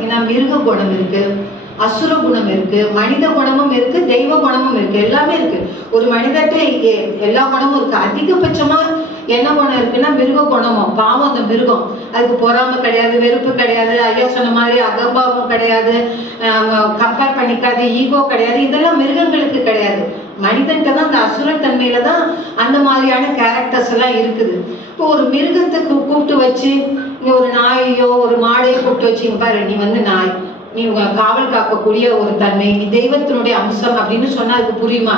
பார்த்தீங்கன்னா மிருக குணம் இருக்கு அசுர குணம் இருக்கு மனித குணமும் இருக்கு தெய்வ குணமும் இருக்கு எல்லாமே இருக்கு. ஒரு மனிதர்கிட்ட எல்லா குணமும் இருக்கு. அதிகபட்சமா என்ன குணம் இருக்குன்னா மிருக குணமும் பாவம் அந்த மிருகம். அதுக்கு பொறாமை கிடையாது வெறுப்பு கிடையாது ஐயா சொன்ன மாதிரி அகம்பாவம் கிடையாது கம்பேர் பண்ணிக்காது ஈகோ கிடையாது இதெல்லாம் மிருகங்களுக்கு கிடையாது. மனிதன்கிட்ட தான் அந்த அசுரத்தன்மையில தான் அந்த மாதிரியான கேரக்டர்ஸ் எல்லாம் இருக்குது. இப்போ ஒரு மிருகத்துக்கு கூப்பிட்டு வச்சு இங்கே ஒரு நாயையோ ஒரு மாடையோ போட்டு வச்சு பாரு. நீ வந்து நாய். நீ உங்க காவல் காக்கக்கூடிய ஒரு தன்மை. நீ தெய்வத்தினுடைய அம்சம் அப்படின்னு சொன்னா அதுக்கு புரியுமா?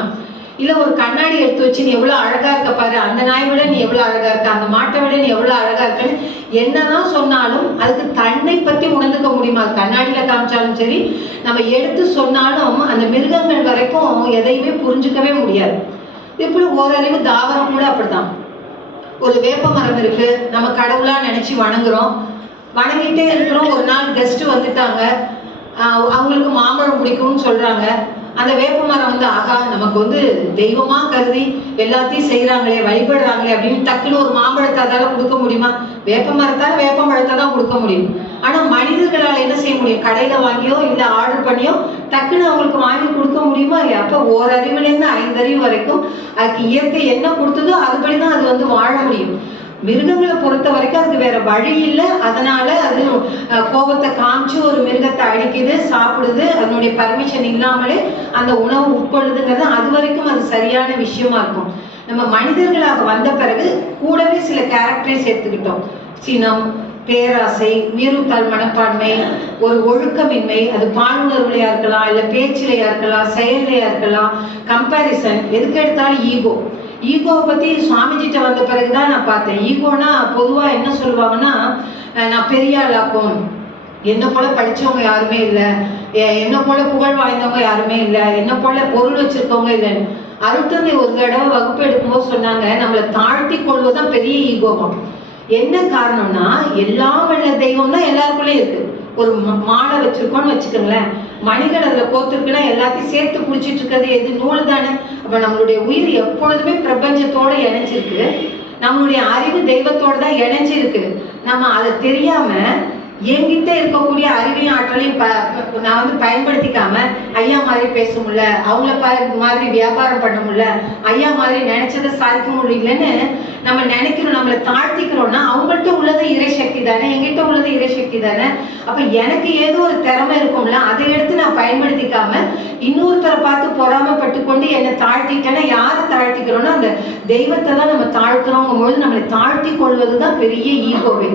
இல்லை ஒரு கண்ணாடி எடுத்து வச்சு நீ எவ்வளோ அழகா இருக்க பாரு. அந்த நாயை விட நீ எவ்வளோ அழகா இருக்க. அந்த மாட்டை விட நீ எவ்வளவு அழகா இருக்கன்னு என்னதான் சொன்னாலும் அதுக்கு தன்னை பத்தி உணர்ந்துக்க முடியுமா? கண்ணாடியில காமிச்சாலும் சரி நம்ம எடுத்து சொன்னாலும் அந்த மிருகங்கள் வரைக்கும் எதையுமே புரிஞ்சுக்கவே முடியாது. இப்படி ஓரளவு தாவரம் கூட அப்படிதான் ஒரு வேப்ப மரம் இருக்கு. நம்ம கடவுளா நினைச்சு வணங்குறோம். வணங்கிட்டே இருக்கிறோம். ஒரு நாள் கெஸ்ட் வந்துட்டாங்க. அவங்களுக்கு மாம்பழம் பிடிக்கும்னு சொல்றாங்க. அந்த வேப்ப மரம் வந்து ஆகா நமக்கு வந்து தெய்வமா கருதி எல்லாத்தையும் செய்யறாங்களே வழிபடுறாங்களே அப்படின்னு டக்குன்னு ஒரு மாம்பழத்தை அதால கொடுக்க முடியுமா? வேப்ப மரத்தால வேப்ப பழத்தை தான் கொடுக்க முடியும். ஆனா மனிதர்களால் என்ன செய்ய முடியும்? கடையில வாங்கியோ இல்ல ஆர்டர் பண்ணியோ டக்குன்னு அவங்களுக்கு வாங்கி கொடுக்க முடியுமா? இல்லையா அப்ப ஐந்தறிவு வரைக்கும் அதுக்கு இயற்கை என்ன கொடுத்ததோ அதுபடிதான் அது வந்து வாழ முடியும். மிருகங்களை பொறுத்த வரைக்கும் அதுக்கு வேற வழி இல்லை. அதனால அது அஹ், கோபத்தை காமிச்சு ஒரு மிருகத்தை அடிக்குது சாப்பிடுது அதனுடைய பர்மிஷன் இல்லாமலே அந்த உணவு உட்கொள்ளுதுங்கிறது அது வரைக்கும் அது சரியான விஷயமா இருக்கும். நம்ம மனிதர்களாக வந்த பிறகு கூடவே சில கேரக்டரை சேர்த்துக்கிட்டோம். சினம் பேராசை மீறுதல் மனப்பான்மை ஒரு ஒழுக்கமின்மை அது பாலுணர்வுலையா இருக்கலாம் இல்ல பேச்சிலையா இருக்கலாம் செயல்லையா இருக்கலாம் கம்பேரிசன் எதுக்கு எடுத்தாலும் ஈகோ ஈகோவை பத்தி சுவாமிஜிட்ட வந்த பிறகுதான் நான் பார்த்தேன். ஈகோனா பொதுவா என்ன சொல்லுவாங்கன்னா அஹ் நான் பெரிய ஆளாக்கும் என்ன போல படிச்சவங்க யாருமே இல்லை. என்ன போல புகழ் வாய்ந்தவங்க யாருமே இல்லை. என்ன போல பொருள் வச்சிருக்கவங்க இல்லைன்னு அருத்தந்தை ஒரு தடவை வகுப்பு எடுக்கும்போது சொன்னாங்க நம்மளை தாழ்த்தி கொள்வதுதான் பெரிய ஈகோவம் என்ன காரணம்னா எல்லா வல்ல தெய்வம் தான் எல்லாருக்குள்ளேயும் இருக்கு. ஒரு மாலை வச்சிருக்கோம்னு வச்சுக்கோங்களேன். மணிகள் அதில் கோத்துருக்குன்னா எல்லாத்தையும் சேர்த்து குடிச்சிட்டு இருக்கிறது எது? நூல் தானே அப்போ நம்மளுடைய உயிர் எப்பொழுதுமே பிரபஞ்சத்தோட இணைஞ்சிருக்கு. நம்மளுடைய அறிவு தெய்வத்தோட தான் இணைஞ்சிருக்கு. நம்ம அதை தெரியாம என்கிட்ட இருக்கக்கூடிய அறிவையும் ஆற்றலையும் ப நான் வந்து பயன்படுத்திக்காம ஐயா மாதிரி பேச முடியல அவங்கள ப- மாதிரி வியாபாரம் பண்ண முடியல ஐயா மாதிரி நினைச்சதை சாதிக்க முடியலன்னு நம்ம நினைக்கிறோம் நம்மளை தாழ்த்திக்கிறோம் தானே எங்கிட்ட உள்ளது இறைசக்தி தானே அப்ப எனக்கு ஏதோ ஒரு திறமை இருக்கும்ல அதை எடுத்து நான் பயன்படுத்திக்காம இன்னொருத்தரை பார்த்து பொறாமப்பட்டு கொண்டு என்னை தாழ்த்திட்டேன்னா யாரை தாழ்த்திக்கிறோம்னா அந்த தெய்வத்தை தான் நம்ம தாழ்த்துறோங்கும் பொழுது நம்மளை தாழ்த்தி கொள்வது தான் பெரிய ஈகோவே.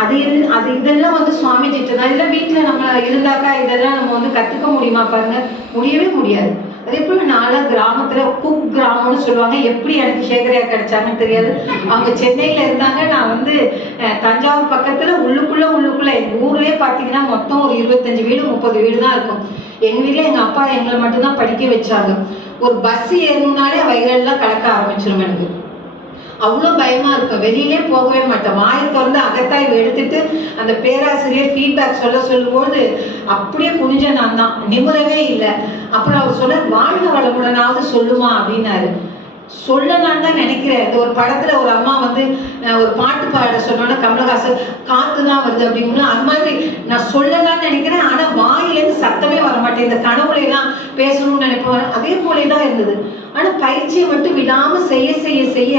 அது எல்- அது இதெல்லாம் வந்து சுவாமிஜிட்ட தான். இதெல்லாம் வீட்டில் நம்ம இருந்தாக்கா இதெல்லாம் நம்ம வந்து கத்துக்க முடியுமா பாருங்க? முடியவே முடியாது. அதே போல நாளா கிராமத்துல குக் கிராமம்னு சொல்லுவாங்க. எப்படி எனக்கு சேகரியா கிடைச்சாங்கன்னு தெரியாது. அவங்க சென்னையில இருந்தாங்க. நான் வந்து அஹ், தஞ்சாவூர் பக்கத்துல உள்ளுக்குள்ள உள்ளுக்குள்ள. எங்க ஊர்லயே பாத்தீங்கன்னா மொத்தம் ஒரு இருபத்தஞ்சு வீடு முப்பது வீடு தான் இருக்கும். எங்க வீட்ல எங்க அப்பா எங்களை மட்டும்தான் படிக்க வச்சாங்க. ஒரு பஸ் ஏறினாலே வயிறெல்லாம் கலக்க ஆரம்பிச்சிடும் எனக்கு. அவ்வளோ பயமா இருக்கும். வெளியிலே போகவே மாட்டேன் வாயை திறந்து அகத்தாய் எடுத்துட்டு அந்த பேராசிரியர் ஃபீட்பேக் சொல்ல சொல்லும்போது அப்படியே குனிஞ்ச நான் தான். நிமிரவே இல்லை. அப்புறம் அவர் சொன்னார் வாழ்க வளமுடனாவது சொல்லுமா அப்படின்னாரு. சொல்லலான்னு தான் நினைக்கிறேன். இந்த ஒரு படத்துல ஒரு அம்மா வந்து ஒரு பாட்டு பாட சொன்னோன்னா கமலஹாசன் காத்து தான் வருது அப்படின்னு அது மாதிரி நான் சொல்லலாம்னு நினைக்கிறேன். ஆனா வாயிலேருந்து சத்தமே வர மாட்டேன் இந்த கனவுலையெல்லாம் பேசணும்னு நினைப்பேன் அதே போலே தான் இருந்தது. ஆனா பயிற்சியை மட்டும் விடாம செய்ய செய்ய செய்ய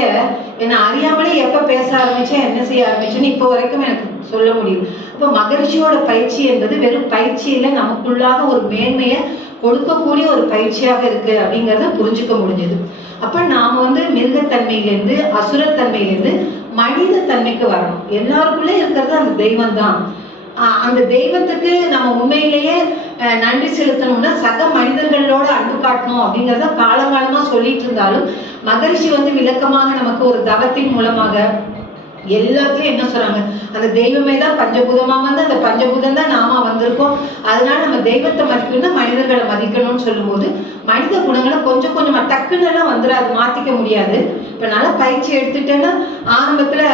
என்ன அறியாமலே எப்ப பேச ஆரம்பிச்சேன் என்ன செய்ய ஆரம்பிச்சேன்னு இப்போ வரைக்கும் எனக்கு சொல்ல முடியும். இப்போ மகிழ்ச்சியோட பயிற்சி என்பது வெறும் பயிற்சியில நமக்குள்ளாக ஒரு மேன்மையை கொடுக்கக்கூடிய ஒரு பயிற்சியாக இருக்கு அப்படிங்கறத புரிஞ்சுக்க முடிஞ்சது. அப்ப நாம வந்து மிருகத்தன்மையிலேருந்து அசுரத்தன்மையிலேருந்து மனித தன்மைக்கு வரணும். எல்லாருக்குள்ளே இருக்கிறது அந்த தெய்வம் தான் அந்த தெய்வத்துக்கு நம்ம உண்மையிலேயே நன்றி செலுத்தணும்னா சக மனிதர்களோட அன்பு காட்டணும் அப்படிங்கிறத காலங்காலமா சொல்லிட்டு இருந்தாலும் மகரிஷி வந்து விளக்கமாக நமக்கு ஒரு தவத்தின் மூலமாக எல்லாத்தையும் என்ன சொல்றாங்க? அந்த தெய்வமே தான் பஞ்சபூதமா வந்து அந்த பஞ்சபூதம் தான் நாம வந்திருக்கோம். அதனால நம்ம தெய்வத்தை மதிக்கணும்னா மனிதர்களை மதிக்கணும்னு சொல்லும்போது மனித குணங்களை கொஞ்சம் கொஞ்சமா டக்குன்னு எல்லாம் வந்துடாது மாத்திக்க முடியாது. இப்ப நல்லா பயிற்சி எடுத்துட்டேன்னா ஆரம்பத்துல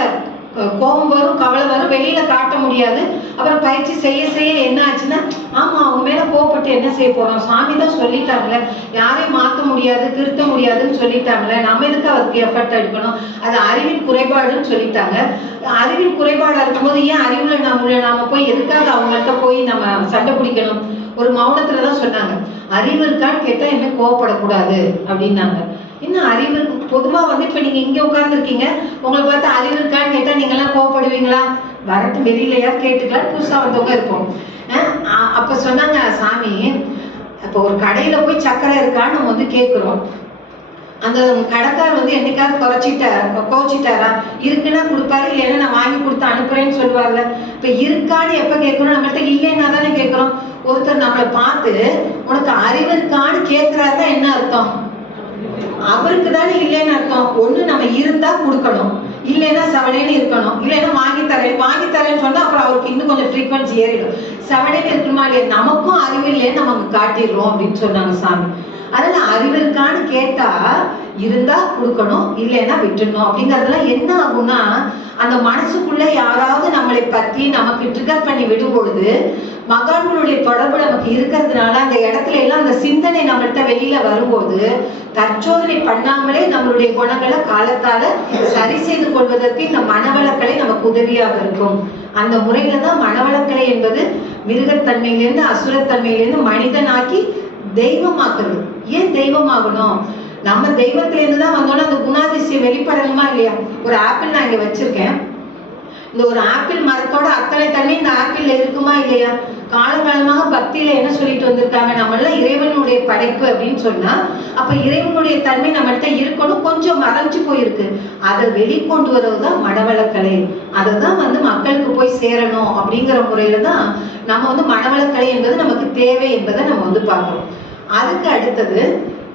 கோபம் வரும் கவலை வரும் வெளியில காட்ட முடியாது. அப்புறம் பயிற்சி செய்ய செய்ய என்ன ஆச்சுன்னா ஆமா அவங்க மேல கோவப்பட்டு என்ன செய்ய போறோம்? சாமி தான் சொல்லிட்டாங்கல்ல யாரையும் மாத்த முடியாது திருத்த முடியாதுன்னு சொல்லிட்டாங்கல்ல நம்ம எதுக்கு அதுக்கு எஃபர்ட் எடுக்கணும்? அது அறிவின் குறைபாடுன்னு சொல்லிட்டாங்க. அறிவின் குறைபாடா இருக்கும்போது ஏன் அறிவுல நம்மள நாம போய் எதுக்காக அவங்கள்ட்ட போய் நம்ம சண்டை பிடிக்கணும்? ஒரு மௌனத்துல தான் சொன்னாங்க. அறிவு இருக்கான்னு கேட்டா என்ன கோவப்படக்கூடாது? அப்படின்னாங்க. என்ன அறிவு பொதுவா வந்து இப்ப நீங்க இங்க உட்கார்ந்துருக்கீங்க. உங்களை பார்த்து அறிவு இருக்கான்னு கேட்டா நீங்க எல்லாம் கோவப்படுவீங்களா? வரட்டு வெளியிலயாவது கேட்டுக்கலாம். புதுசா வந்தவங்க இருப்போம். அஹ் அப்ப சொன்னாங்க சாமி இப்போ ஒரு கடையில போய் சக்கரை இருக்கான்னு நம்ம வந்து கேட்குறோம் அந்த கடைக்கார் வந்து என்னைக்காவது குறைச்சிட்டார்? கோச்சிட்டாரா இருக்குன்னா கொடுப்பாரு இல்லைன்னா நான் வாங்கி கொடுத்து அனுப்புறேன்னு சொல்லுவார்ல. இப்ப இருக்கான்னு எப்ப கேட்குறோம் நம்மள்ட்ட இல்லைன்னா தானே கேட்கிறோம் ஒருத்தர் நம்மளை பார்த்து உனக்கு அறிவு இருக்கான்னு தான் என்ன அர்த்தம்? அவருக்கு தானே இல்லைன்னு அர்த்தம் ஒண்ணு நம்ம இருந்தா கொடுக்கணும். இல்லைன்னா செவனேன்னு இருக்கணும். இல்லைன்னா வாங்கி தரேன் வாங்கி தரேன்னு சொன்னா அப்புறம் அவருக்கு இன்னும் கொஞ்சம் ஃப்ரீக்வன்சி ஏறிடும். செவனேன்னு இருக்கணுமா இல்லையா? நமக்கும் அறிவு இல்லைன்னு நம்ம காட்டிடுறோம் அப்படின்னு சொன்னாங்க சாமி. அதனால அறிவு இருக்கான்னு கேட்டா இருந்தா கொடுக்கணும் இல்லைன்னா விட்டுடணும். அப்படிங்கறதெல்லாம் என்ன ஆகும்னா அந்த மனசுக்குள்ள யாராவது நம்மளை பத்தி நமக்கு ட்ரிகர் பண்ணி விடும் பொழுது மகான்களுடைய தொடர்பு நமக்கு இருக்கிறதுனால அந்த இடத்துல எல்லாம் அந்த சிந்தனை நம்மள்கிட்ட வெளியில வரும்போது தற்சோதனை பண்ணாமலே நம்மளுடைய குணங்களை காலத்தால சரி செய்து கொள்வதற்கு இந்த மனவளக்கலை நமக்கு உதவியாக இருக்கும். அந்த முறையில தான் மனவளக்கலை என்பது மிருகத்தன்மையிலேருந்து அசுரத்தன்மையிலேருந்து மனிதனாக்கி தெய்வமாக்குறது. ஏன் தெய்வமாகணும்? நம்ம தெய்வத்திலேருந்து தான் வந்தோம்னா அந்த குணாதிசயம் வெளிப்படணுமா இல்லையா? ஒரு ஆப்பிள் நான் இங்க வச்சிருக்கேன். இந்த ஒரு ஆப்பிள் மரத்தோட அத்தனை தன்மை இந்த ஆப்பிள்ல இருக்குமா இல்லையா? காலங்காலமாக பக்தியில என்ன சொல்லிட்டு வந்திருக்காங்க? நம்ம எல்லாம் இறைவனுடைய படைப்பு அப்படின்னு சொன்னா அப்ப இறைவனுடைய தன்மை நம்மகிட்ட இருக்கணும். கொஞ்சம் மறைஞ்சு போயிருக்கு. அதை வெளிக்கொண்டு வரதுதான் தான் மனவளக்கலை. அதை தான் வந்து மக்களுக்கு போய் சேரணும் அப்படிங்கிற முறையில தான் நம்ம வந்து மடவளக்கலை என்பது நமக்கு தேவை என்பதை நம்ம வந்து பார்க்கிறோம் அதுக்கு அடுத்தது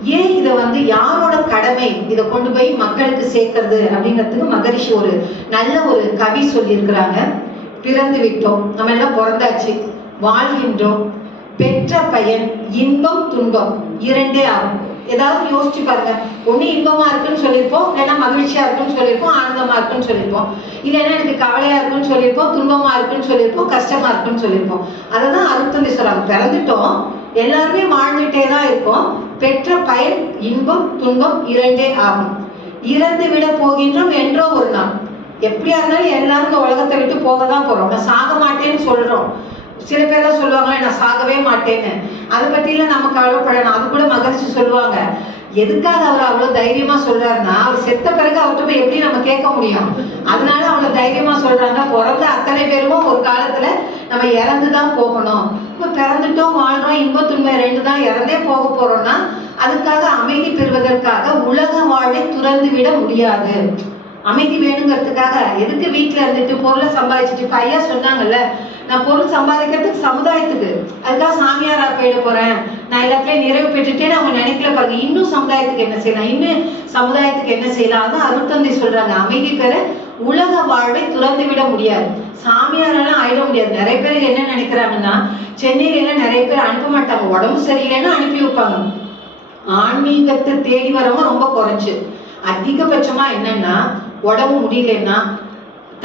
ஏன் இதை வந்து யாரோட கடமை இதை கொண்டு போய் மக்களுக்கு சேர்க்கறது அப்படிங்கிறதுக்கு மகரிஷி ஒரு நல்ல ஒரு கவி சொல்லியிருக்கிறாங்க. பிறந்து விட்டோம். நம்ம எல்லாம் பிறந்தாச்சு. வாழ்கின்றோம். பெற்ற பயன் இன்பம் துன்பம். இரண்டே ஆகும். ஏதாவது யோசிச்சு பாருங்க. ஒண்ணு இன்பமா இருக்குன்னு சொல்லியிருப்போம். இல்லைன்னா மகிழ்ச்சியா இருக்குன்னு சொல்லியிருப்போம். ஆனந்தமா இருக்குன்னு சொல்லியிருப்போம். இல்லைன்னா எனக்கு கவலையா இருக்குன்னு சொல்லியிருப்போம். துன்பமா இருக்குன்னு சொல்லியிருப்போம். கஷ்டமா இருக்குன்னு சொல்லியிருப்போம். அதை தான் அருத்தந்தி சொல்றாங்க. பிறந்துட்டோம். எல்லாருமே வாழ்ந்துட்டே தான் இருக்கோம். பெற்ற பயன் இன்பம் துன்பம் இரண்டே ஆகும். இறந்து விட போகின்றோம் என்றோ ஒரு நாள். எப்படியா இருந்தாலும் எல்லாரும் இந்த உலகத்தை விட்டு போக தான் போறோம். நான் சாக மாட்டேன்னு சொல்றோம். சில பேர் தான் சொல்லுவாங்களே நான் சாகவே மாட்டேன்னு. அதை பத்திலாம் நம்ம கவலைப்படணும் அது கூட மகிழ்ச்சி சொல்லுவாங்க. எதுக்காக அவர் அவ்வளவு தைரியமா சொல்றாருன்னா அவர் செத்த பிறகு அவர்கிட்ட போய் எப்படி நம்ம கேட்க முடியும்? அதனால அவங்க தைரியமா சொல்றாங்க. பிறந்த அத்தனை பேரும் ஒரு காலத்துல நம்ம இறந்து தான் போகணும். இப்போ பிறந்துட்டோம் வாழ்றோம் இன்பத்துண்மை ரெண்டு தான் இறந்தே போக போறோம்னா அதுக்காக அமைதி பெறுவதற்காக உலக வாழ்வை துறந்து விட முடியாது. அமைதி வேணுங்கிறதுக்காக எதுக்கு வீட்டுல இருந்துட்டு பொருளை சம்பாதிச்சுட்டு இப்போ ஐயா சொன்னாங்கல்ல நான் பொருள் சம்பாதிக்கிறதுக்கு சமுதாயத்துக்கு அதுக்காக சாமியாரா போயிட போறேன். நான் எல்லாத்துலயும் நிறைவு பெற்றுட்டேன்னு அவங்க நினைக்கல பாருங்க. இன்னும் சமுதாயத்துக்கு என்ன செய்யலாம்? இன்னும் சமுதாயத்துக்கு என்ன செய்யலாம்? அதான் அருட்தந்தை சொல்றாங்க. அமைதி பெற உலக வாழ்வை துறந்து விட முடியாது. சாமியாரெல்லாம் ஆயிட முடியாது. நிறைய பேர் என்ன நினைக்கிறாங்கன்னா சென்னையில எல்லாம் நிறைய பேர் அனுப்ப மாட்டாங்க. உடம்பு சரியில்லைன்னா அனுப்பி வைப்பாங்க. ஆன்மீகத்தை தேடி வரவங்க ரொம்ப குறைச்சு அதிகபட்சமா என்னன்னா உடம்பு முடியலன்னா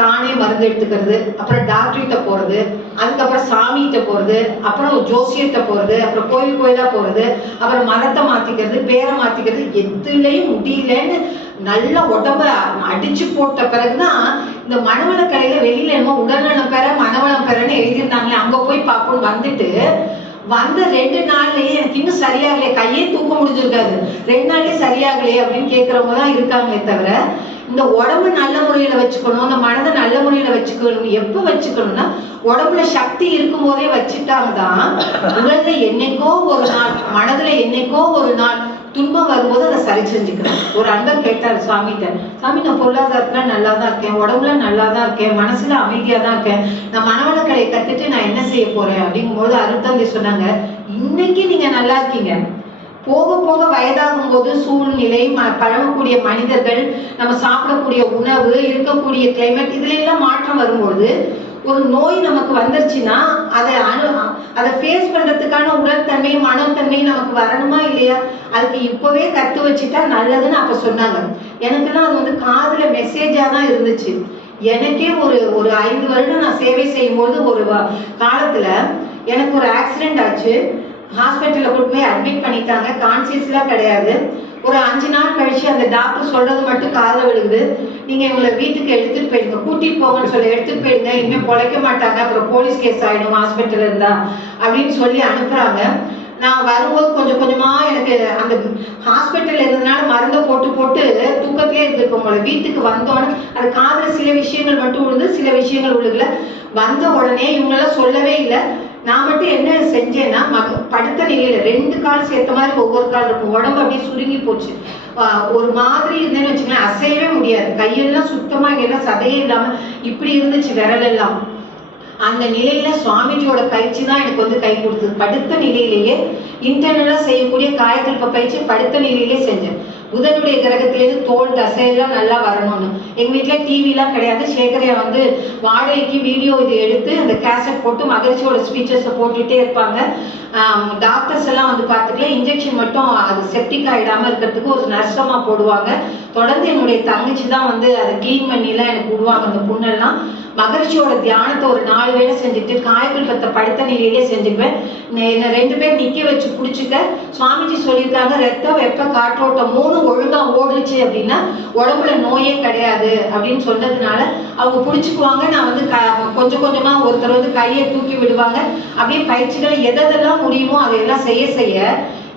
தானே மருந்து எடுத்துக்கிறது அப்புறம் டாக்டர்கிட்ட போறது அதுக்கப்புறம் சாமிகிட்ட போறது அப்புறம் ஜோசியத்தை போறது அப்புறம் கோயில் கோயிலா போறது அப்புறம் மதத்தை மாத்திக்கிறது பேரை மாத்திக்கிறது எதுலயும் முடியலன்னு நல்ல உடம்ப அடிச்சு போட்ட பிறகுதான் இந்த மணவள கலையில வெளியில என்னமோ உடல்நலம் பெற மணவளம் பெறன்னு எழுதியிருந்தாங்களே அங்க போய் பார்ப்போம் வந்துட்டு வந்த ரெண்டு நாள்லயே எனக்கு இன்னும் சரியாகலையே கையே தூக்க முடிஞ்சிருக்காது. ரெண்டு நாள்லயே சரியாகலையே அப்படின்னு கேட்கறவங்க தான் இருக்காங்களே தவிர இந்த உடம்பு நல்ல முறையில வச்சுக்கணும் இந்த மனதை நல்ல முறையில வச்சுக்கணும் எப்ப வச்சுக்கணும்னா உடம்புல சக்தி இருக்கும் போதே வச்சுட்டாங்கதான் உடல்ல என்னைக்கோ ஒரு நாள் மனதுல என்னைக்கோ ஒரு நாள் துன்பம் வரும்போது அதை சரி செஞ்சுக்கிறேன் ஒரு அன்பர் கேட்டார் சுவாமிகிட்ட சாமி நான் பொருளாதாரத்துல நல்லா தான் இருக்கேன் உடம்புல நல்லா தான் இருக்கேன் மனசுல அமைதியா தான் இருக்கேன் நான் மனவளக்கலையை கத்துட்டு நான் என்ன செய்ய போறேன்? அப்படிங்கும்போது அருத்தந்தி சொன்னாங்க இன்னைக்கு நீங்க நல்லா இருக்கீங்க. போக போக வயதாகும் போது சூழ்நிலை ம- பழகக்கூடிய மனிதர்கள் நம்ம சாப்பிடக்கூடிய உணவு இருக்கக்கூடிய கிளைமேட் இதுல எல்லாம் மாற்றம் வரும்போது ஒரு நோய் நமக்கு வந்துருச்சுன்னா அதை அணு அதை ஃபேஸ் பண்றதுக்கான உடல்தன்மை மனத்தன்மை நமக்கு வரணுமா இல்லையா? அதுக்கு இப்போவே கற்று வச்சுட்டா நல்லதுன்னு அப்போ சொன்னாங்க. எனக்குலாம் அது வந்து காதில் மெசேஜாக தான் இருந்துச்சு. எனக்கே ஒரு ஒரு ஐந்து வருடம் நான் சேவை செய்யும்போது ஒரு காலத்தில் எனக்கு ஒரு ஆக்சிடென்ட் ஆச்சு. ஹாஸ்பிட்டலில் கொண்டு போய் அட்மிட் பண்ணிட்டாங்க. கான்சியஸ்லாம் கிடையாது. ஒரு அஞ்சு நாள் கழிச்சு அந்த டாக்டர் சொல்றது மட்டும் காதுல விழுகுது. நீங்க இவங்களை வீட்டுக்கு எடுத்துட்டு போயிடுங்க. கூட்டிட்டு போங்கன்னு சொல்லி எடுத்துட்டு போயிடுங்க. இனிமேல் பொழைக்க மாட்டாங்க. அப்புறம் போலீஸ் கேஸ் ஆயிடும். ஹாஸ்பிட்டல் இருந்தா அப்படின்னு சொல்லி அனுப்புறாங்க. நான் வரும்போது கொஞ்சம் கொஞ்சமா எனக்கு அந்த ஹாஸ்பிட்டல் இருந்ததுனால மருந்தை போட்டு போட்டு தூக்கத்திலே இருந்திருக்கும் போல. வீட்டுக்கு வந்தோடனே அது காதுல சில விஷயங்கள் மட்டும் விழுந்து சில விஷயங்கள் விழுகல. வந்த உடனே இவங்களெல்லாம் சொல்லவே இல்லை. நான் மட்டும் என்ன செஞ்சேன்னா மக படுத்த நிலையில ரெண்டு கால் சேர்த்த மாதிரி ஒவ்வொரு கால் இருக்கும். உடம்பு அப்படியே சுருங்கி போச்சு. ஒரு மாதிரி இருந்தேன்னு வச்சுக்கோங்களேன். அசையவே முடியாது. கையெல்லாம் சுத்தமா எல்லாம் சதையே இல்லாம இப்படி இருந்துச்சு விரல் எல்லாம் அந்த நிலையில சுவாமிஜியோட பயிற்சி தான் எனக்கு வந்து கை கொடுத்தது. படுத்த நிலையிலேயே இன்டர்னலா செய்யக்கூடிய காயக்கல்ப பயிற்சி படுத்த நிலையிலே செஞ்சேன். புதனுடைய கிரகத்திலேருந்து தோல் தசையெல்லாம் நல்லா வரணும்னு. எங்க வீட்டுல டிவி எல்லாம் கிடையாது. சேகரையா வந்து வாடகைக்கு வீடியோ இது எடுத்து அந்த கேசட் போட்டு மகிழ்ச்சியோட ஸ்பீச்சஸை போட்டுட்டே இருப்பாங்க. டாக்டர்ஸ் எல்லாம் வந்து பார்த்துக்கல. இன்ஜெக்ஷன் மட்டும் அது செப்டிக் ஆயிடாம இருக்கிறதுக்கு ஒரு நர்சமா போடுவாங்க. தொடர்ந்து என்னுடைய தங்கச்சி தான் வந்து அதை க்ளீன் பண்ணிலாம் எனக்கு விடுவாங்க அந்த புண்ணெல்லாம். மகிழ்ச்சியோட தியானத்தை ஒரு நாலு வேளை செஞ்சுட்டு காய்கள் பத்த படுத்த நிலையிலே செஞ்சுக்குவேன். என்ன என்னை ரெண்டு பேர் நிக்க வச்சு பிடிச்சிக்க சுவாமிஜி சொல்லியிருக்காங்க ரத்தம் வெப்ப காற்றோட்டம் மூணு ஒழுங்கா ஓடுச்சு அப்படின்னா உடம்புல நோயே கிடையாது அப்படின்னு சொன்னதுனால அவங்க புடிச்சுக்குவாங்க நான் வந்து க- கொஞ்சம் கொஞ்சமா ஒருத்தர் வந்து கையை தூக்கி விடுவாங்க. அப்படியே பயிற்சிகளை எதெல்லாம் முடியுமோ அதையெல்லாம் செய்ய செய்ய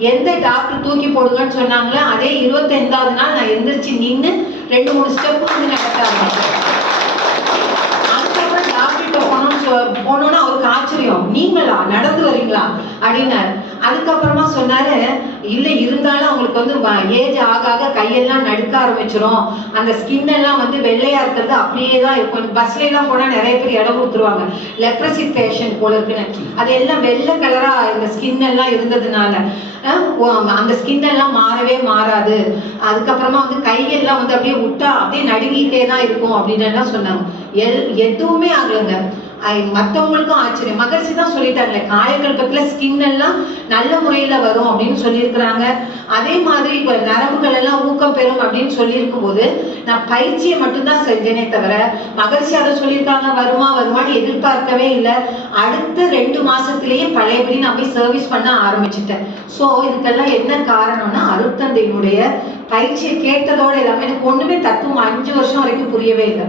எந்த டாக்டர் தூக்கி போடுங்கன்னு சொன்னாங்களோ அதே இருபத்தைந்தாவது நாள் நான் எந்திரிச்சு நின்று ரெண்டு மூணு ஸ்டெப் வந்து நான் ஆரம்பிச்சேன் அதுக்கப்புறம் டாக்டர்கிட்ட போனோம்னு சொ- போனோம்னா அவருக்கு ஆச்சரியம் நீங்களா நடந்து வரீங்களா அப்படின்னாரு. அதுக்கப்புறமா சொன்னாரு இல்ல இருந்தாலும் அவங்களுக்கு வந்து ஏஜ் ஆக ஆக கையெல்லாம் நடுக்க ஆரம்பிச்சிரும். அந்த ஸ்கின் எல்லாம் வந்து வெள்ளையா இருக்கிறது அப்படியே தான் இருக்கும். பஸ்ல எல்லாம் போனா நிறைய பேர் இடம் கொடுத்துருவாங்க. லெப்ரசி பேஷன் போல இருக்குன்னு. அது எல்லாம் வெள்ளை கலரா இந்த ஸ்கின் எல்லாம் இருந்ததுனால அந்த ஸ்கின் எல்லாம் மாறவே மாறாது. அதுக்கப்புறமா வந்து கையெல்லாம் வந்து அப்படியே விட்டா அப்படியே நடுங்கிட்டே தான் இருக்கும் அப்படின்னு எல்லாம் சொன்னாங்க. எல் எதுவுமே ஆகலைங்க. மற்றவங்களுக்கும் ஆச்சரியம். மகர்ஷி தான் சொல்லிட்டாங்களே காயக்கல்பத்தில் ஸ்கின் எல்லாம் நல்ல முறையில் வரும் அப்படின்னு சொல்லியிருக்கிறாங்க. அதே மாதிரி இப்போ நரம்புகள் எல்லாம் ஊக்கம் பெறும் அப்படின்னு சொல்லியிருக்கும் போது நான் பயிற்சியை மட்டும்தான் செஞ்சேனே தவிர மகர்ஷி அதை சொல்லியிருக்காங்க வருமா வருமான்னு எதிர்பார்க்கவே இல்லை. அடுத்த ரெண்டு மாசத்திலேயே பழையபடி நான் போய் சர்வீஸ் பண்ண ஆரம்பிச்சிட்டேன். ஸோ இதுக்கெல்லாம் என்ன காரணம்னா அருத்தந்தையினுடைய பயிற்சியை கேட்டதோட எல்லாமே எனக்கு ஒன்றுமே தத்துவம் அஞ்சு வருஷம் வரைக்கும் புரியவே இல்லை.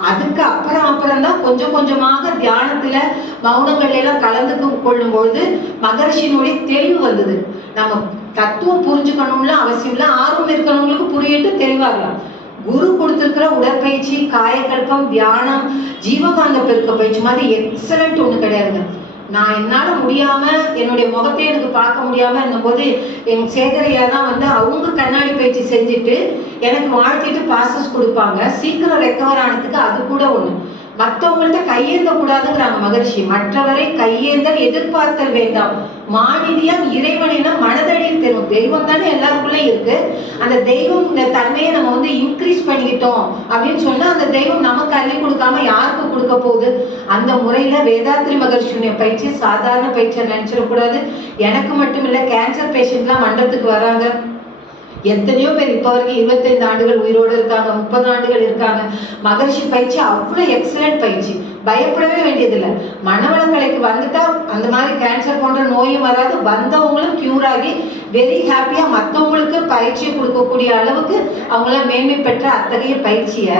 அதுக்கு அப்புறம் அப்புறம் தான் கொஞ்சம் கொஞ்சமாக தியானத்துல மௌனங்கள் எல்லாம் கலந்து கொள்ளும் பொழுது மகர்ஷியினுடைய தெளிவு வந்தது. நம்ம தத்துவம் புரிஞ்சுக்கணும்ல அவசியம் இல்லை ஆர்வம் இருக்கிறவங்களுக்கு புரியிட்டு தெளிவாகலாம் குரு கொடுத்துருக்கிற உடற்பயிற்சி காயக்கல்பம் தியானம் ஜீவகாந்த பெருக்க பயிற்சி மாதிரி எக்ஸலண்ட் ஒண்ணு கிடையாதுங்க. நான் என்னால முடியாம என்னுடைய முகத்தை எனக்கு பார்க்க முடியாம இருந்தபோது என் சேகரையா தான் வந்து அவங்க கண்ணாடி பயிற்சி செஞ்சுட்டு எனக்கு வாழ்த்திட்டு பாசஸ் கொடுப்பாங்க. சீக்கிரம் ரெக்கவர் ஆனதுக்கு அது கூட ஒண்ணு. மற்றவங்கள்ட்ட கையேந்த கூடாதுங்கிறாங்க மகர்ஷி. மற்றவரை கையேந்தல் எதிர்பார்த்தல் வேண்டாம். மாநிதியம் இறைவனிடம் மனதடியில் தெரியும். தெய்வம் தானே எல்லாருக்குள்ளயும் இருக்கு. அந்த தெய்வம் இந்த தன்மையை நம்ம வந்து இன்க்ரீஸ் பண்ணிக்கிட்டோம் அப்படின்னு சொன்னா அந்த தெய்வம் நமக்கு அள்ளி கொடுக்காம யாருக்கு கொடுக்க போகுது? அந்த முறையில வேதாத்ரி மகர்ஷியுடைய பயிற்சி சாதாரண பயிற்சியை நினைச்சிடக்கூடாது. எனக்கு மட்டும் இல்ல கேன்சர் பேஷண்ட்லாம் மண்டபத்துக்கு வராங்க. எத்தனையோ பேர் இப்போ வரைக்கும் இருபத்தைந்து ஆண்டுகள் உயிரோடு இருக்காங்க முப்பது ஆண்டுகள் இருக்காங்க. மகர்ஷி பயிற்சி அவ்வளவு எக்ஸலண்ட் பயிற்சி. பயப்படவே வேண்டியதில்லை. மனவளக்கலைக்கு வந்துட்டா அந்த மாதிரி கேன்சர் போன்ற நோயும் வராது. வந்தவங்களும் கியூர் ஆகி வெரி ஹாப்பியா மற்றவங்களுக்கு பயிற்சி கொடுக்கக்கூடிய அளவுக்கு அவங்கள மேன்மை பெற்ற அத்தகைய பயிற்சியை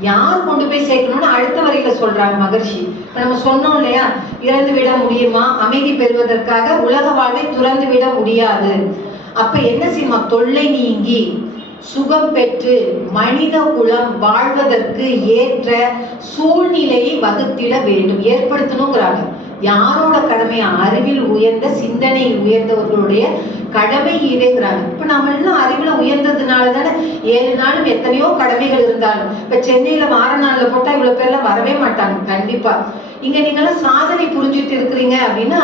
யார் கொண்டு போய் சேர்க்கணும்னு அடுத்த வரையில சொல்றாங்க மகர்ஷி. இப்ப நம்ம சொன்னோம் இல்லையா? இறந்து விட முடியுமா? அமைதி பெறுவதற்காக உலக வாழ்வை துறந்து விட முடியாது. அப்ப என்ன செய்யுமா? தொல்லை நீங்கி சுகம் பெற்று மனித குலம் வாழ்வதற்கு ஏற்ற சூழ்நிலையை வகுத்திட வேண்டும். ஏற்படுத்தணுங்கிறாங்க. யாரோட கடமை அறிவில் உயர்ந்த சிந்தனை உயர்ந்தவர்களுடைய கடமை இதுங்கிறாங்க. இப்ப நம்ம எல்லாம் அறிவுல உயர்ந்ததுனால தானே ஏழு நாளும் எத்தனையோ கடமைகள் இருந்தாலும் இப்ப சென்னையில வார நாள்ல போட்டா இவ்வளவு பேர்லாம் வரவே மாட்டாங்க. கண்டிப்பா. இங்க நீங்க எல்லாம் சாதனை புரிஞ்சுட்டு இருக்கிறீங்க அப்படின்னா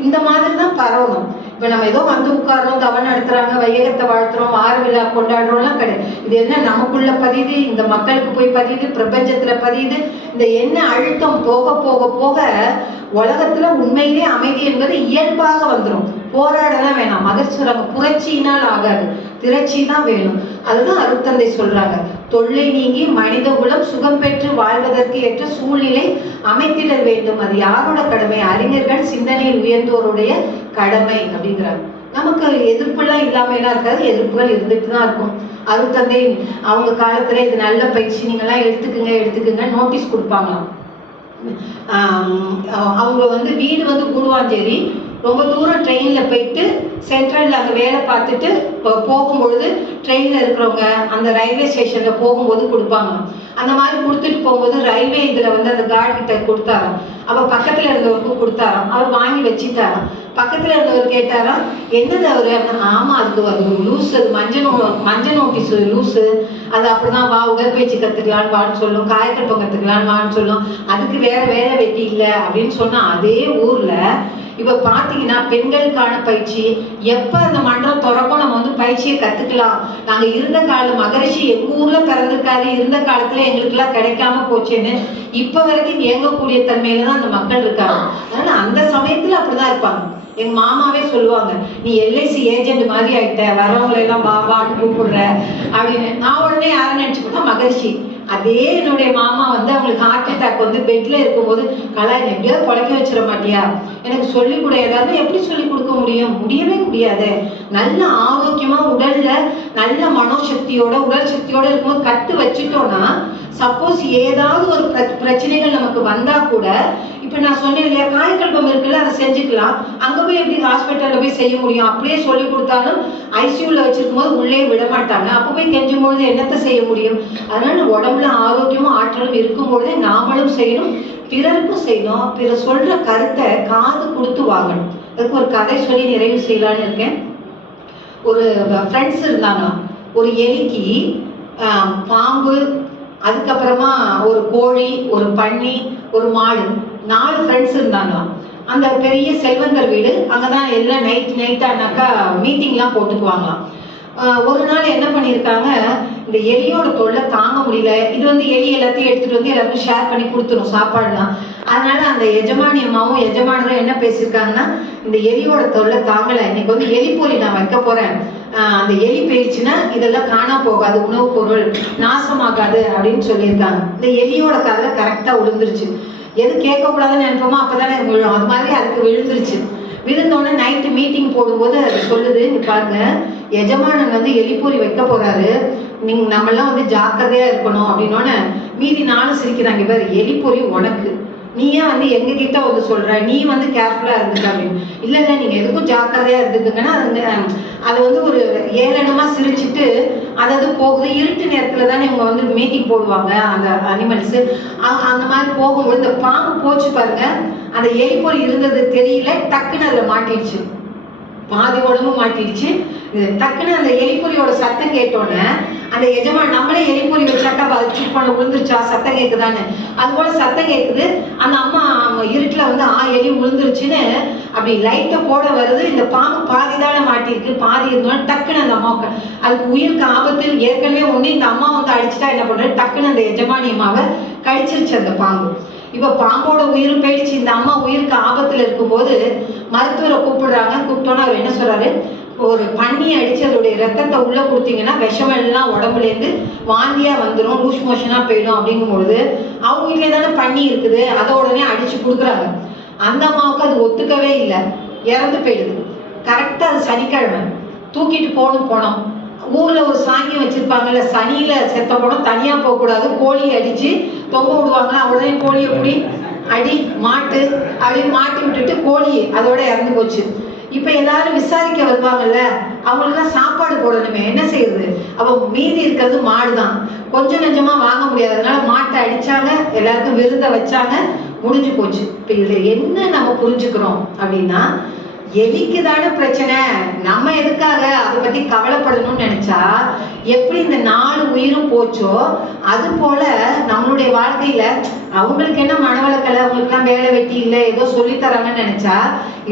இந்த மாதிரி தான் பரவணும். இப்ப நம்ம ஏதோ வந்து உட்கார்றோம் தவம் நடத்துறாங்க வையகத்தை வாழ்த்துறோம் ஆறு விழா கொண்டாடுறோம்லாம் கிடையாது. இது என்ன நமக்குள்ள பதியுது? இந்த மக்களுக்கு போய் பதியுது? பிரபஞ்சத்துல பதியுது? இந்த என்ன அழுத்தம் போக போக போக உலகத்துல உண்மையிலே அமைதி என்பது இயல்பாக வந்துடும் போராடலாம் வேணாம். மகர்சுரங்க புரட்சியினால் ஆகாது. திரட்சி தான் வேணும். அதுதான் அருத்தந்தை சொல்றாங்க. தொல்லை நீங்கி மனித குலம் சுகம் பெற்று வாழ்வதற்கு ஏற்ற சூழ்நிலை அமைத்திட வேண்டும். அது யாரோட கடமை? அறிஞர்கள் சிந்தனையில் உயர்ந்தோருடைய கடமை அப்படிங்கிறாங்க. நமக்கு எதிர்ப்புலாம் இல்லாம எல்லாம் இருக்காது. எதிர்ப்புகள் இருந்துட்டு தான் இருக்கும். அருள் தந்தை அவங்க காலத்துல இது நல்ல பயிற்சி நீங்கெல்லாம் எடுத்துக்குங்க எடுத்துக்குங்க நோட்டீஸ் கொடுப்பாங்களாம். அவங்க வந்து வீடு வந்து கூடுவாஞ்சேரி ரொம்ப தூரம் ட்ரெயினில் போயிட்டு சென்ட்ரலில் அங்கே வேலை பார்த்துட்டு இப்போ போகும்பொழுது ட்ரெயினில் இருக்கிறவங்க அந்த ரயில்வே ஸ்டேஷனில் போகும்போது கொடுப்பாங்க. அந்த மாதிரி கொடுத்துட்டு போகும்போது ரயில்வே இதில் வந்து அந்த கார்டு கிட்ட கொடுத்தாராம். அப்போ பக்கத்தில் இருந்தவருக்கும் கொடுத்தாராம். அவர் வாங்கி வச்சுட்டாராம். பக்கத்தில் இருந்தவர் கேட்டாராம் என்னது அவர்? ஆமாம் அதுக்கு அது லூஸு அது மஞ்சள் நோ மஞ்சள் நோட்டீஸ் லூஸு அது அப்படிதான் வா உடற்பயிற்சி கற்றுக்கலான்னு வான்னு சொல்லும். காயக்கல்பம் கற்றுக்கலான்னு வான்னு சொல்லும். அதுக்கு வேற வேலை வெட்டி இல்லை. அப்படின்னு சொன்னால் அதே ஊரில் இப்போ பார்த்தீங்கன்னா பெண்களுக்கான பயிற்சி. எப்போ அந்த மன்றம் திறக்கும் நம்ம வந்து பயிற்சியை கற்றுக்கலாம் நாங்கள் இருந்த காலம் மகரிஷி எங்கள் ஊரில் பிறந்திருக்காரு. இருந்த காலத்தில் எங்களுக்கெல்லாம் கிடைக்காம போச்சேன்னு இப்போ வரைக்கும் இயங்கக்கூடிய தன்மையில தான் அந்த மக்கள் இருக்காங்க. அதனால் அந்த சமயத்தில் அப்படிதான் இருப்பாங்க. எங்க மாமாவே சொல்லுவாங்க நீ எல்ஐசி ஏஜென்ட் மாதிரி ஆயிட்ட. வரவங்களை எல்லாம் வா வான்னு கூப்பிடுற. அப்படின்னு நான் உடனே யாரும் நினைச்சுக்கிட்டா மகரிஷி. அதே என்னுடைய மாமா வந்து அவங்களுக்கு ஹார்ட் அட்டாக் வந்து பெட்ல இருக்கும்போது கலா என்னை எப்படியாவது பழக்க வச்சிட மாட்டியா? எனக்கு சொல்லி கூட ஏதாவது எப்படி சொல்லி கொடுக்க முடியும்? முடியவே முடியாது. நல்ல ஆரோக்கியமா உடல்ல நல்ல மனோசக்தியோட உடல் சக்தியோட இருக்கும்போது கட்டு வச்சுட்டோம்னா சப்போஸ் ஏதாவது ஒரு பிர- பிரச்சனைகள் நமக்கு வந்தா கூட இப்ப நான் சொன்னேன் இல்லையா காயக்கல்பம் இருக்குல்ல அதை செஞ்சுக்கலாம். அங்க போய் எப்படி ஹாஸ்பிட்டல்ல போய் செய்ய முடியும்? அப்படியே சொல்லி கொடுத்தாலும் ஐசியூல வச்சிருக்கும் போது உள்ளே விட மாட்டாங்க. அப்ப போய் கெஞ்சும் பொழுது என்னத்தை செய்ய முடியும்? அதனால உடம்புல ஆரோக்கியமும் ஆற்றலும் இருக்கும் பொழுதே நாமளும் செய்யணும் பிறருக்கும் செய்யணும். பிறர் சொல்ற கருத்தை காது கொடுத்து வாங்கணும். அதுக்கு ஒரு கதை சொல்லி நிறைவு செய்யலாம்னு இருக்கேன். ஒரு ஃப்ரெண்ட்ஸ் இருந்தாங்க. ஒரு எலிக்கு பாம்பு அதுக்கப்புறமா ஒரு கோழி ஒரு பன்னி ஒரு மாடு. நாலு ஃப்ரெண்ட்ஸ் இருந்தாங்களாம். அந்த பெரிய செல்வந்தர் வீடு அங்கதான் எல்லாம் நைட் நைட்டானாக்கா மீட்டிங்லாம் போட்டுக்குவாங்களாம். ஆஹ், ஒரு நாள் என்ன பண்ணியிருக்காங்க இந்த எலியோட தொல்லை தாங்க முடியல. இது வந்து எலி எல்லாத்தையும் எடுத்துட்டு வந்து எல்லாருக்கும் ஷேர் பண்ணி கொடுத்துரும் சாப்பாடுலாம். அதனால அந்த எஜமானி அம்மாவும் எஜமானரும் என்ன பேசியிருக்காங்கன்னா இந்த எலியோட தொல்லை தாங்கலை. இன்னைக்கு வந்து எலி பொறி நான் வைக்க போறேன். ஆஹ் அந்த எலி போயிடுச்சுன்னா இதெல்லாம் காணா போகாது உணவுப் பொருள் நாசமாகாது அப்படின்னு சொல்லியிருக்காங்க. இந்த எலியோட கதை கரெக்டா விழுந்துருச்சு எது கேட்கக்கூடாதுன்னு நினைப்போமோ அப்பதானே விழும். அது மாதிரி அதுக்கு விழுந்துருச்சு. விழுந்தோடனே நைட்டு மீட்டிங் போடும்போது அது சொல்லுது பாருங்க. எஜமானன் வந்து எலிப்பூரி வைக்க போறாரு. நீங்க நம்மெல்லாம் வந்து ஜாக்கிரதையா இருக்கணும் அப்படின்னோடனே மீதி நானும் சிரிக்கிறாங்க பாரு எலிப்பொறி உனக்கு. நீ ஏன் வந்து எங்க கிட்ட வந்து சொல்ற? நீ வந்து கேர்ஃபுல்லா இருந்துக்க அப்படின்னு. இல்ல இல்ல நீங்க எதுக்கும் ஜாக்கிரதையா இருந்துக்குங்கன்னா அது அது வந்து ஒரு ஏளனமா சிரிச்சிட்டு அதாவது போகுது இருட்டு நேரத்துல தானே இவங்க வந்து மீட்டிங் போடுவாங்க அந்த அனிமல்ஸ் அந்த மாதிரி போகும்போது இந்த பாம்பு போச்சு பாருங்க அந்த எலிப்பொறி இருந்தது தெரியல டக்குன்னு அதுல மாட்டிடுச்சு. பாதி உடம்பு மாட்டிடுச்சு. டக்குன்னு அந்த எலிபொலியோட சத்தம் கேட்டோன்னே அந்த எஜமான் நம்மளே எலிப்பொறி வச்சாட்டா அது போன பண்ண விழுந்துருச்சா? சத்தம் கேட்குதான்னு அது போல சத்தம் கேக்குது. அந்த அம்மா இருட்டில் இருட்டுல வந்து ஆ எலி விழுந்துருச்சுன்னு. அப்படி லைட்டை போட வருது. இந்த பாம்பு பாதி தானே மாட்டிருக்கு பாதி இருந்தோன்னு டக்குன்னு அந்த அம்மாவுக்கு அதுக்கு உயிருக்கு ஆபத்து ஏற்கனவே ஒன்று இந்த அம்மா வந்து அடிச்சுட்டா என்ன பண்றது டக்குன்னு அந்த எஜமானி அம்மாவை கடிச்சிருச்சு அந்த பாம்பு. இப்போ பாம்போட உயிரும் போயிடுச்சு. இந்த அம்மா உயிருக்கு ஆபத்துல இருக்கும்போது மருத்துவரை கூப்பிடுறாங்க. கூப்பிட்டோன்னு அவர் என்ன சொல்றாரு? ஒரு பன்னி அடிச்சு அதோடைய ரத்தத்தை உள்ள கொடுத்தீங்கன்னா விஷம் எல்லாம் வாந்தியாக வாந்தியா வந்துடும் லூஸ் மோஷனா போயிடும் அப்படிங்கும் பொழுது அவங்க வீட்லயே தானே பன்னி இருக்குது அதை உடனே அடிச்சு கொடுக்குறாங்க. அந்த அம்மாவுக்கு அது ஒத்துக்கவே இல்லை. இறந்து போயிடுது. கரெக்டா அது சனிக்கிழமை. தூக்கிட்டு போகணும் போனோம். ஊர்ல ஒரு சாங்கியம் வச்சிருப்பாங்கல்ல சனியில செத்த படம் தனியா போக கூடாது. கோழியை அடிச்சு தொங்க விடுவாங்க உடனே கோழியை புடி அடி மாட்டு அப்படின்னு மாட்டி விட்டுட்டு கோழி அதோட இறந்து போச்சு. இப்ப எல்லாரும் விசாரிக்க வருவாங்கல்ல? அவங்களுக்குலாம் சாப்பாடு போடணுமே. என்ன செய்யறது? அப்போ மீதி இருக்கிறது மாடு தான் கொஞ்சம் நெஞ்சமா வாங்க முடியாது. அதனால மாட்டை அடிச்சாங்க எல்லாருக்கும் விருந்த வச்சாங்க முடிஞ்சு போச்சு. இப்ப இதுல என்ன நம்ம புரிஞ்சுக்கிறோம் அப்படின்னா எலிக்கு தானே பிரச்சனை? நம்ம எதுக்காக அதை பத்தி கவலைப்படணும்னு நினைச்சா எப்படி இந்த நாலு உயிரும் போச்சோ அது போல நம்மளுடைய வாழ்க்கையில அவங்களுக்கு என்ன மனவளக்கல அவங்களுக்குலாம் வேலை வெட்டி இல்லை ஏதோ சொல்லி தராங்கன்னு நினைச்சா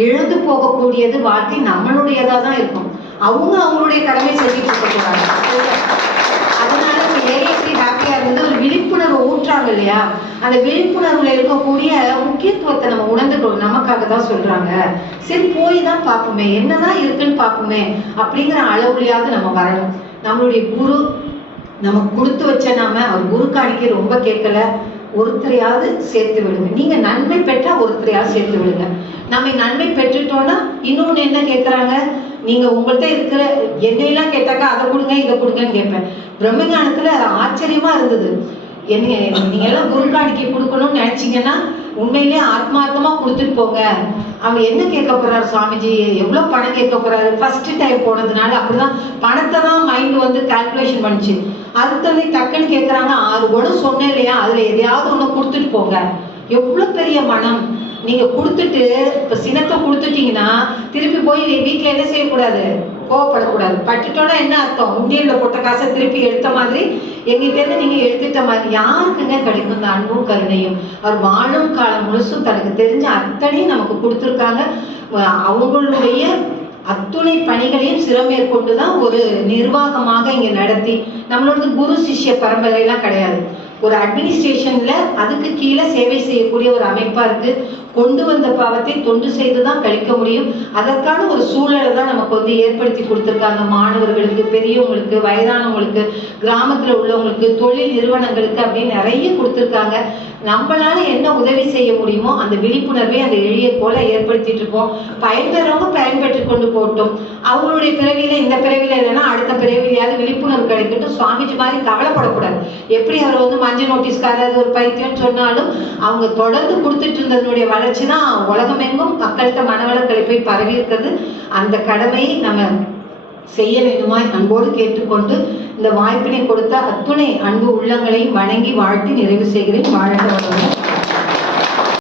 இழந்து போகக்கூடியது வாழ்க்கை நம்மளுடையதா தான் இருக்கும். அவங்க அவங்களுடைய கடமை செஞ்சுட்டு இருக்கக்கூடாது. ஏஎஸ்டி வந்து ஒரு விழிப்புணர்வு ஊற்றாங்க இல்லையா? அந்த விழிப்புணர்வுல இருக்கக்கூடிய முக்கியத்துவத்தை நம்ம உணர்ந்துக்கணும் நமக்காக தான் சொல்றாங்க. சரி போய் தான் பார்ப்போமே என்னதான் இருக்குன்னு பார்ப்போமே அப்படிங்கிற அளவுலையாவது நம்ம வரணும். நம்மளுடைய குரு நமக்கு கொடுத்து வச்ச நாம அவர் குரு காணிக்க ரொம்ப கேட்கல. ஒருத்தரையாவது சேர்த்து விடுங்க. நீங்க நன்மை பெற்றா ஒருத்தரையாவது சேர்த்து விடுங்க. நம்ம நன்மை பெற்றுட்டோம்னா இன்னொன்னு என்ன கேட்கறாங்க நீங்க உங்கள்ட்ட இருக்கிற என்னையெல்லாம் கேட்டாக்கா அதை கொடுங்க இதை கொடுங்கன்னு கேட்பேன். பிரம்மஞானத்துல ஆச்சரியமா இருந்தது. என்ன நீங்க எல்லாம் குரு காணிக்கை கொடுக்கணும்னு நினைச்சீங்கன்னா உண்மையிலேயே ஆத்மார்த்தமா கொடுத்துட்டு போங்க. அவர் என்ன கேட்க போறாரு சுவாமிஜி? எவ்வளவு பணம் கேட்க போறாரு? ஃபர்ஸ்ட் டைம் போனதுனால அப்படிதான் பணத்தை தான் மைண்ட் வந்து கால்குலேஷன் பண்ணுச்சு. அடுத்தது டக்குன்னு கேட்குறாங்க ஆறு குணம் சொன்னேன் இல்லையா? அதுல எதையாவது ஒண்ணு கொடுத்துட்டு போங்க. எவ்வளவு பெரிய மனம். நீங்க கொடுத்துட்டு இப்ப சினத்தை கொடுத்துட்டீங்கன்னா திருப்பி போய் வீட்டுல என்ன செய்யக்கூடாது? கோவப்படக்கூடாது. பட்டுட்டோன்னா என்ன அர்த்தம்? உண்டியல்ல போட்ட காசை திருப்பி எடுத்த மாதிரி? எங்கிட்ட இருந்து நீங்க எடுத்துட்ட மாதிரி? யாருக்குங்க கிடைக்கும் இந்த அன்பும் கருணையும்? அவர் வாழும் காலம் முழுசும் தனக்கு தெரிஞ்ச அத்தனையும் நமக்கு கொடுத்துருக்காங்க. அவங்களுடைய அத்துணை பணிகளையும் சிறமேற்கொண்டு தான் ஒரு நிர்வாகமாக இங்க நடத்தி. நம்மளோட குரு சிஷ்ய பரம்பரை எல்லாம் கிடையாது. ஒரு அட்மினிஸ்ட்ரேஷன்ல அதுக்கு கீழே சேவை செய்யக்கூடிய ஒரு அமைப்பா இருக்கு. கொண்டு வந்த பாவத்தை தொண்டு செய்து தான் கழிக்க முடியும். அதற்கான ஒரு சூழலை தான் நமக்கு வந்து ஏற்படுத்தி கொடுத்துருக்காங்க. மாணவர்களுக்கு பெரியவங்களுக்கு வயதானவங்களுக்கு கிராமத்துல உள்ளவங்களுக்கு தொழில் நிறுவனங்களுக்கு அப்படின்னு நிறைய கொடுத்துருக்காங்க. நம்மளால என்ன உதவி செய்ய முடியுமோ அந்த விழிப்புணர்வை அந்த எளிய போல ஏற்படுத்திட்டு இருக்கோம். பயன்பெறவங்க பயன்பெற்று கொண்டு போகட்டும். அவங்களுடைய பிறவியில இந்த பிறவியில இல்லைன்னா அடுத்த பிறவிலையாவது விழிப்புணர்வு கிடைக்கட்டும். சுவாமிஜி மாதிரி கவலைப்படக்கூடாது. எப்படி அவர் வந்து மஞ்சள் நோட்டீஸ்காரர் ஒரு பைத்தியம் சொன்னாலும் அவங்க தொடர்ந்து கொடுத்துட்டு இருந்ததனுடைய வளர்ச்சி தான் உலகமெங்கும் மக்கள்கிட்ட மனவளக்கலை போய் பரவி இருக்கிறது. அந்த கடமையை நம்ம செய்ய வேண்டுமாய் அன்போடு கேட்டுக்கொண்டு இந்த வாய்ப்பினை கொடுத்த அத்துணை அன்பு உள்ளங்களையும் வணங்கி வாழ்த்தி நிறைவு செய்கிறேன். வாழ்க